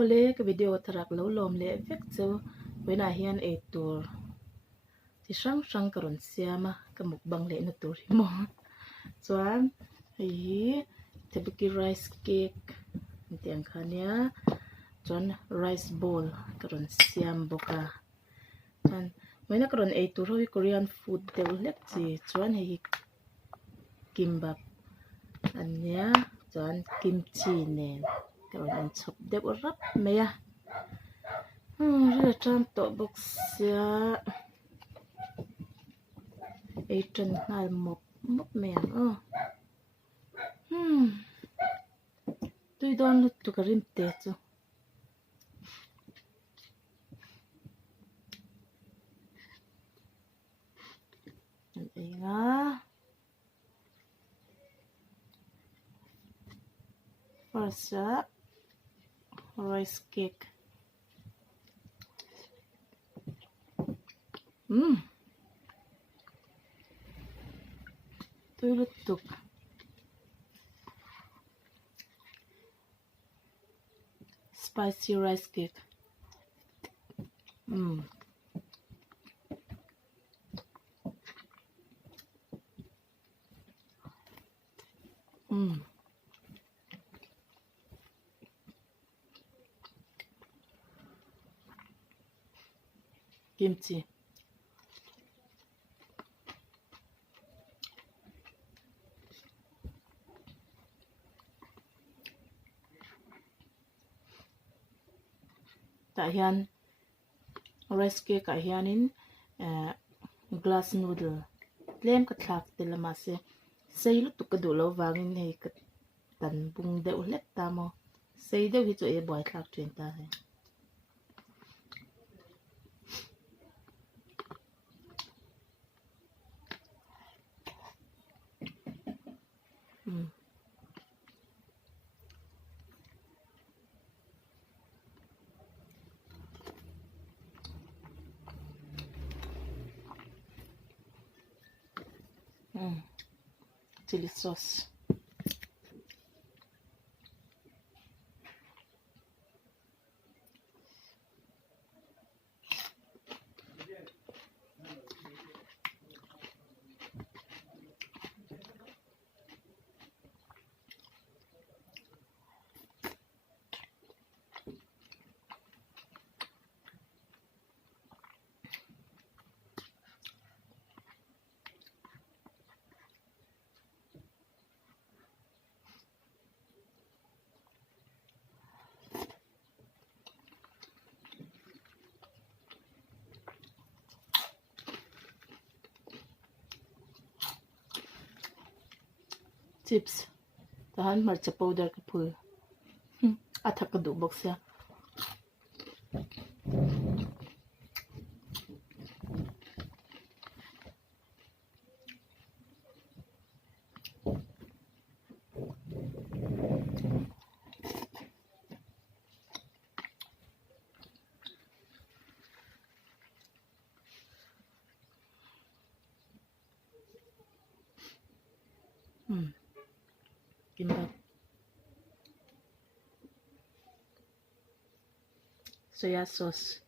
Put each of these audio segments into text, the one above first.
ole ka video tharak lo lom le vek chu wena hian e tur ti sang sang karon siama ka mukbang le na tur mo chuan hi tebiki rice cake tiang khania chuan rice bowl karon siam boka chuan wena karon e tur hoi Korean food deuh hlek chi chuan hi kimbap ania chuan kimchi nen karon an chhop deuh rap meya ri tram to box sia e tran ngal mop mop men tui don lu tu karim te chu an nga first rice cake tui lu tuk spicy rice cake kimchi ta hian rice cake ka hianin glass noodle tlem ka thlak te lama se sei lu tuk ka du lo wangin hei ka tan bung deuh hlek ta mo sei deuh hi chu e boy thlak tren ta he chili sauce chips tahan marcha powder ka phul athak ka du box ya kimbap soya sauce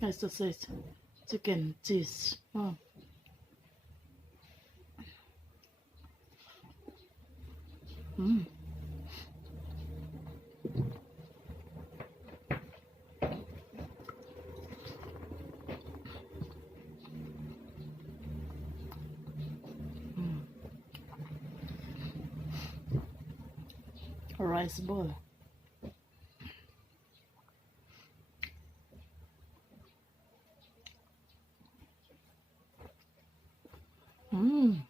nice sausage chicken cheese rice ball. Mm.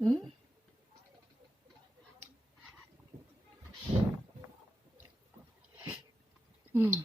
Mm. Mm.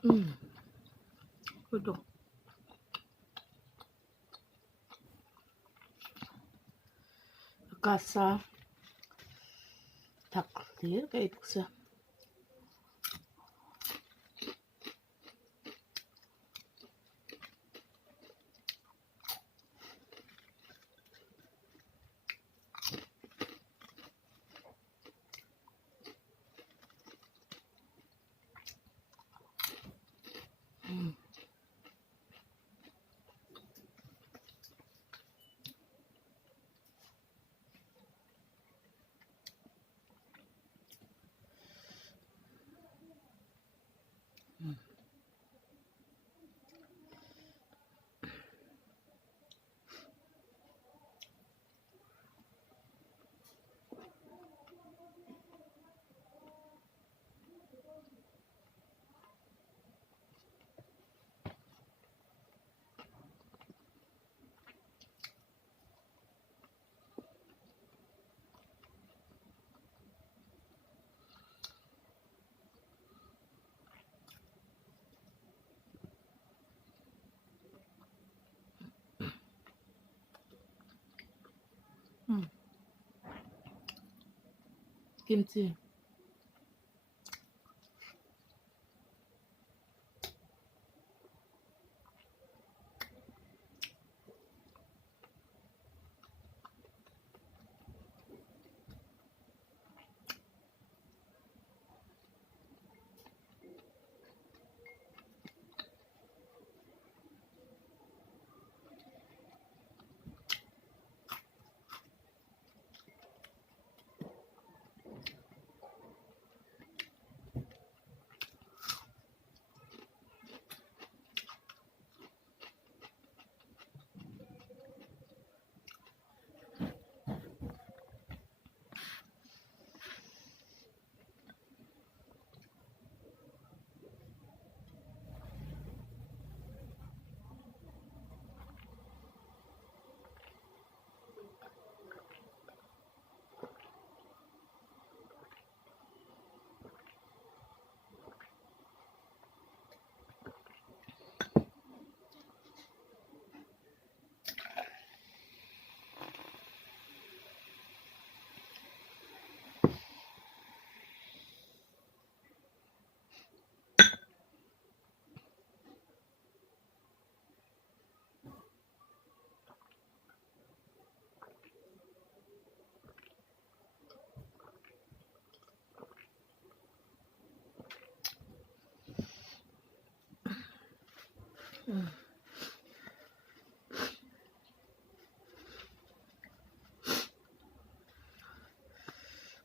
Good dog. Kasa takdir kayak itu. Kimchi.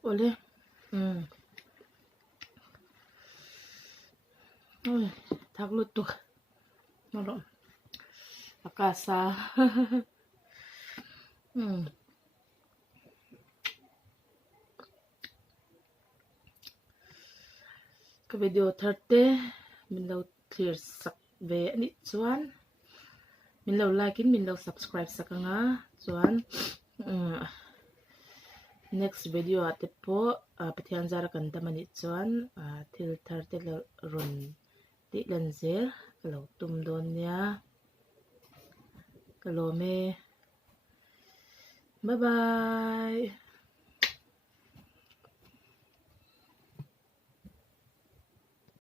Oleh. Taglutuk. Maro. Akasa. Cái video thật tê mình lâu clear sắc về nị chuan mình lâu like mình lâu subscribe sắc nga chuan next video ate po pathian zara kan tamani chuan thil thar te run ti lan zer lo tum don nia kalome bye bye.